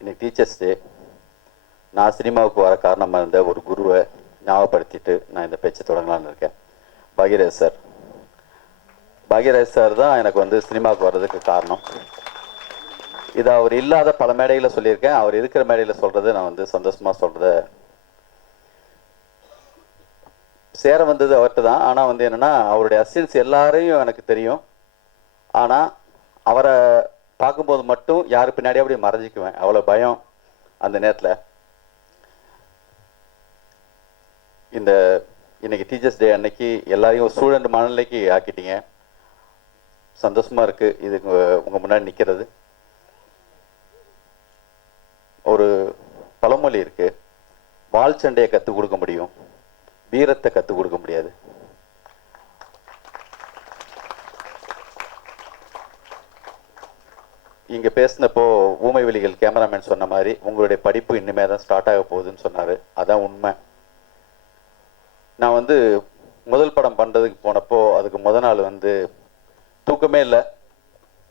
இன்னைக்கு teachers day. நான் சினிமாவுக்கு வர காரணமாக இருந்த ஒரு குருவை ஞாபகப்படுத்திட்டு நான் இந்த பேச்சை தொடங்கலான்னு இருக்கேன். பாக்யராஜ் சார். பாக்யராஜ் சார் தான் எனக்கு வந்து சினிமாவுக்கு வர்றதுக்கு காரணம். இது அவர் இல்லாத பல மேடைகளை சொல்லியிருக்கேன். அவர் இருக்கிற மேடையில் சொல்கிறது நான் வந்து சந்தோஷமாக சொல்கிறத சேர வந்தது அவர்கிட்ட தான். ஆனால் வந்து என்னென்னா அவருடைய அசிஸ்டன்ஸ் எல்லாரையும் எனக்கு தெரியும். ஆனால் அவரை பார்க்கும்போது மட்டும் யாரு பின்னாடியே அப்படியே மறைஞ்சிக்குவேன். அவ்வளோ பயம் அந்த நேரத்தில். இந்த இன்னைக்கு டீச்சர்ஸ் டே அன்னைக்கு எல்லாரையும் ஸ்டூடெண்ட் மனநிலைக்கு ஆக்கிட்டீங்க. சந்தோஷமாக இருக்குது இது உங்கள் முன்னாடி நிற்கிறது. ஒரு பழமொழி இருக்குது, வால் சண்டையை கற்றுக் கொடுக்க முடியும், வீரத்தை கற்றுக் கொடுக்க முடியாது. இங்கே பேசினப்போ ஊமை வெளிகள் கேமராமேன் சொன்ன மாதிரி உங்களுடைய படிப்பு இன்னுமே தான் ஸ்டார்ட் ஆக போகுதுன்னு சொன்னார். அதான் உண்மை. நான் வந்து முதல் படம் பண்ணுறதுக்கு போனப்போ அதுக்கு முத நாள் வந்து தூக்கமே இல்லை.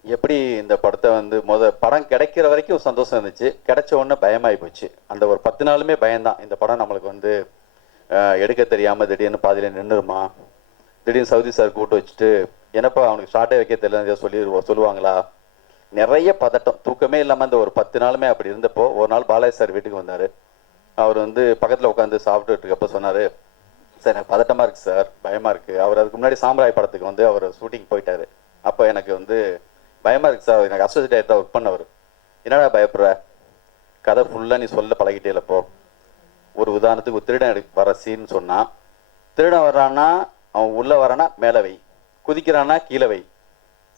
எப்படி இந்த படத்தை வந்து படம் கிடைக்கிற வரைக்கும் சந்தோஷம் இருந்துச்சு, கிடைச்ச உடனே பயமாகி போச்சு. அந்த ஒரு 10 நாளுமே பயம்தான். இந்த படம் நம்மளுக்கு வந்து எடுக்க தெரியாமல் திடீர்னு பாதியில் நின்றுருமா, திடீர்னு சவுதி சார் கூப்பிட்டு வச்சுட்டு என்னப்பா அவனுக்கு ஷார்ட்டே வைக்க தெரியல சொல்லுவாங்களா, நிறைய பதட்டம், தூக்கமே இல்லாமல் அந்த ஒரு 10 நாளுமே அப்படி இருந்தப்போ ஒரு நாள் பாலாஜி சார் வீட்டுக்கு வந்தார். அவர் வந்து பக்கத்தில் உட்காந்து சாப்பிட்டுட்டு இருக்கப்போ சொன்னார், சார் எனக்கு பதட்டமாக இருக்குது சார், பயமாக இருக்குது. அவர் அதுக்கு முன்னாடி சாம்ராய் படத்துக்கு வந்து அவர் ஷூட்டிங் போயிட்டார். அப்போ எனக்கு வந்து பயமாக இருக்குது சார், எனக்கு அசோசியேட் ஆகிட்டு ஒர்க் பண்ணவர். என்னடா பயப்படுற, கதை ஃபுல்லாக நீ சொல்ல பழகிட்டே இல்லைப்போ. ஒரு உதாரணத்துக்கு ஒரு திருடன் வர சீன்னு சொன்னால், திருடன் வர்றான்னா அவன் உள்ளே வரானா மேலே வை, குதிக்கிறான்னா கீழே வை.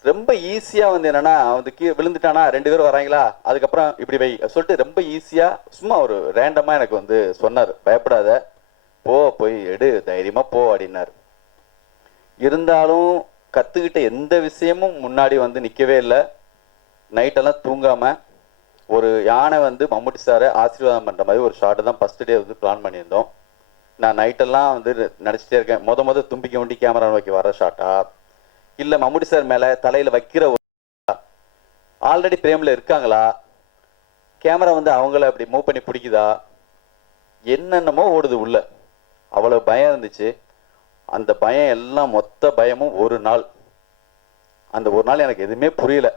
ரொம்ப ஈஸியாக வந்து என்னென்னா வந்து விழுந்துட்டானா 2 பேரும் வராங்களா அதுக்கப்புறம் இப்படி வை சொல்லிட்டு ரொம்ப ஈஸியாக சும்மா ஒரு ரேண்டமாக எனக்கு வந்து சொன்னார், பயப்படாத போய் எடு தைரியமாக போ அப்படின்னார். இருந்தாலும் கற்றுக்கிட்ட எந்த விஷயமும் முன்னாடி வந்து நிற்கவே இல்லை. நைட்டெல்லாம் தூங்காமல் ஒரு யானை வந்து மம்முட்டி சாரை ஆசீர்வாதம் பண்ணுற மாதிரி ஒரு ஷார்ட்டு தான் ஃபஸ்ட்டு டே வந்து பிளான் பண்ணியிருந்தோம். நான் நைட்டெல்லாம் வந்து நினச்சிட்டே இருக்கேன், முத தும்பிக்கை வண்டி கேமரா வைக்க வர ஷார்ட்டா, இல்லை மம்முட்டி சார் மேலே தலையில் வைக்கிற ஒரு ஆல்ரெடி பிரேமில் இருக்காங்களா, கேமரா வந்து அவங்கள அப்படி மூவ் பண்ணி பிடிக்குதா, என்னென்னமோ ஓடுது உள்ள. அவ்வளோ பயம் இருந்துச்சு. அந்த பயம் எல்லாம் மொத்த பயமும் ஒரு நாள், அந்த ஒரு நாள் எனக்கு எதுவுமே புரியல.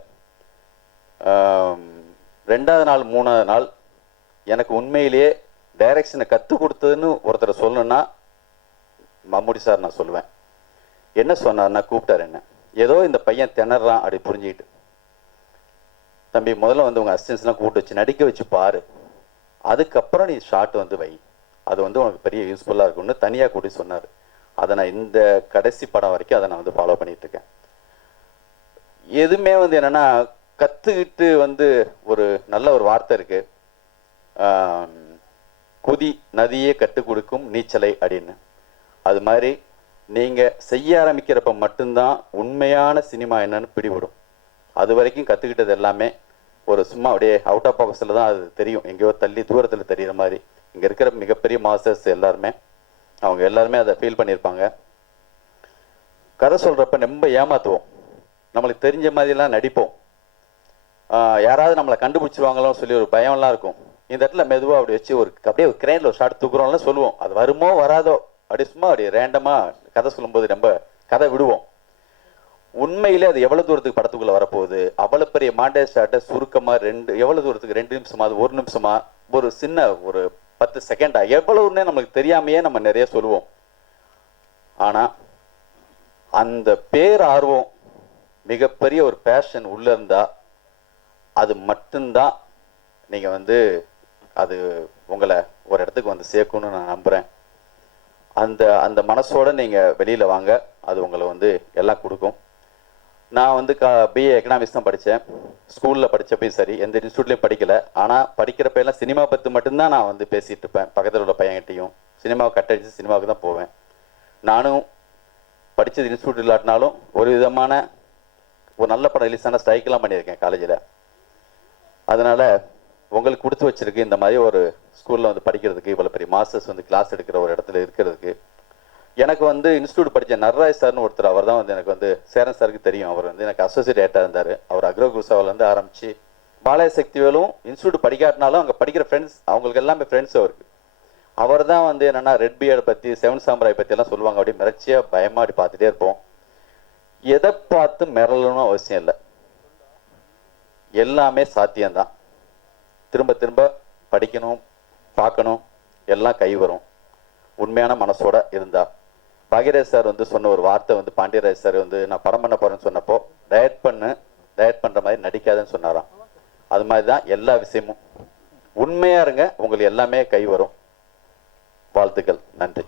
2வது நாள் 3வது நாள் எனக்கு உண்மையிலேயே டைரக்ஷனை கற்றுக் கொடுத்ததுன்னு ஒருத்தரை சொல்லணுன்னா மம்முட்டி சார் நான் சொல்லுவேன். என்ன சொன்னார்னா கூப்பிட்டார் என்ன, ஏதோ இந்த பையன் திணறான் அப்படி புரிஞ்சுக்கிட்டு, தம்பி முதல்ல வந்து உங்கள் அசிஸ்டன்ஸ்லாம் கூப்பிட்டு வச்சு நடிக்க வச்சு பாரு, அதுக்கப்புறம் நீ ஷார்ட் வந்து வை, அது வந்து உனக்கு பெரிய யூஸ்ஃபுல்லாக இருக்கும்னு தனியாக கூட்டி சொன்னார். அதை நான் இந்த கடைசி படம் வரைக்கும் அதை நான் வந்து ஃபாலோ பண்ணிட்டு இருக்கேன். எதுவுமே வந்து என்னென்னா கற்றுக்கிட்டு வந்து ஒரு நல்ல ஒரு வார்த்தை இருக்கு, குதி நதியே கற்றுக் கொடுக்கும் நீச்சலை அப்படின்னு. அது மாதிரி நீங்கள் செய்ய ஆரம்பிக்கிறப்ப மட்டும்தான் உண்மையான சினிமா என்னன்னு பிடிபடும். அது வரைக்கும் கற்றுக்கிட்டது எல்லாமே ஒரு சும்மா அப்படியே அவுட் ஆஃப் பாக்ஸில் தான் அது தெரியும், எங்கேயோ தள்ளி தூரத்தில் தெரிகிற மாதிரி. இங்கே இருக்கிற மிகப்பெரிய மாஸ்டர்ஸ் எல்லாருமே அவங்க எல்லாருமே அதை ஃபீல் பண்ணியிருப்பாங்க. கதை சொல்கிறப்ப ரொம்ப ஏமாற்றுவோம், நம்மளுக்கு தெரிஞ்ச மாதிரிலாம் நடிப்போம், யாராவது நம்மளை கண்டுபிடிச்சிருவாங்களோன்னு சொல்லி ஒரு பயம்லாம் இருக்கும். இந்த இடத்துல மெதுவாக அப்படி வச்சு அப்படியே ஒரு கிரேனில் ஒரு ஷார்ட் தூக்குறோம்லாம் சொல்லுவோம், அது வருமோ வராதோ அப்படி சும்மா அப்படி ரேண்டமாக கதை சொல்லும்போது நம்ம கதை விடுவோம். உண்மையிலே அது எவ்வளோ தூரத்துக்கு படத்துக்குள்ளே வரப்போகுது, அவ்வளோ பெரிய மாண்டேஜ் ஷார்ட்டை சுருக்கமாக எவ்வளோ தூரத்துக்கு 2 நிமிஷமா, அது 1 நிமிஷமா, ஒரு சின்ன ஒரு 10 செகண்டா, எவ்வளவுன்னே நமக்கு தெரியாமையே நம்ம நிறைய சொல்லுவோம். ஆனால் அந்த பேரார்வம் மிகப்பெரிய ஒரு பேஷன் உள்ள இருந்தா அது மட்டும்தான் நீங்கள் வந்து அது உங்களை ஒரு இடத்துக்கு வந்து சேர்க்கணும்னு நான் நம்புகிறேன். அந்த அந்த மனசோட நீங்கள் வெளியில் வாங்க, அது உங்களை வந்து எல்லாம் கொடுக்கும். நான் வந்து பிஏ எக்கனாமிக்ஸ் தான் படித்தேன். ஸ்கூலில் படித்தப்பையும் சரி, எந்த இன்ஸ்டியூட்லேயும் படிக்கலை. ஆனால் படிக்கிறப்ப எல்லாம் சினிமா பற்றி மட்டும்தான் நான் வந்து பேசிகிட்டு இருப்பேன். பக்கத்தில் உள்ள பையன்கிட்டையும் சினிமாவை கட்டடிச்சு சினிமாவுக்கு தான் போவேன். நானும் படித்தது இன்ஸ்டியூட் இல்லாட்டினாலும் ஒரு விதமான ஒரு நல்ல படம் ரிலீஸ் ஆனால் ஸ்ட்ரைக்கெலாம் பண்ணியிருக்கேன் காலேஜில். அதனால் உங்களுக்கு கொடுத்து வச்சுருக்கு இந்த மாதிரி ஒரு ஸ்கூலில் வந்து படிக்கிறதுக்கு, இவ்வளோ பெரிய மாஸ்டர்ஸ் வந்து கிளாஸ் எடுக்கிற ஒரு இடத்துல இருக்கிறதுக்கு. எனக்கு வந்து இன்ஸ்டியூட் படித்த நர்ராஜ் சார்னு ஒருத்தர், அவர் தான் வந்து எனக்கு வந்து சேரன் சாருக்கு தெரியும். அவர் வந்து எனக்கு அசோசியேட் டேட்டாக இருந்தார். அவர் அக்ரோ குருசாவிலேருந்து ஆரம்பித்து பாலாய சக்திவேலும் இன்ஸ்டியூட் படிக்காட்டினாலும் அங்கே படிக்கிற ஃப்ரெண்ட்ஸ் அவங்களுக்கு எல்லாமே ஃப்ரெண்ட்ஸ் அவருக்கு. அவர் தான் வந்து என்னென்னா ரெட் பியர்டை பற்றி செவன் சாம்பராய் பற்றியெல்லாம் சொல்லுவாங்க. அப்படி மிரட்சியாக பயமாடி பார்த்துட்டே இருப்போம். எதை பார்த்து மிரளணும் அவசியம் இல்லை, எல்லாமே சாத்தியம்தான். திரும்ப திரும்ப படிக்கணும், பார்க்கணும், எல்லாம் கை வரும் உண்மையான மனசோட இருந்தா. பாக்யராஜ் சார் வந்து சொன்ன ஒரு வார்த்தை வந்து பாண்டியராஜ் சார் வந்து நான் படம் பண்ண போறேன்னு சொன்னப்போ டயட் பண்ணுற மாதிரி நடிக்காதுன்னு சொன்னாராம். அது மாதிரி தான் எல்லா விஷயமும். உண்மையா இருங்க, உங்களுக்கு எல்லாமே கை வரும். வாழ்த்துக்கள். நன்றி.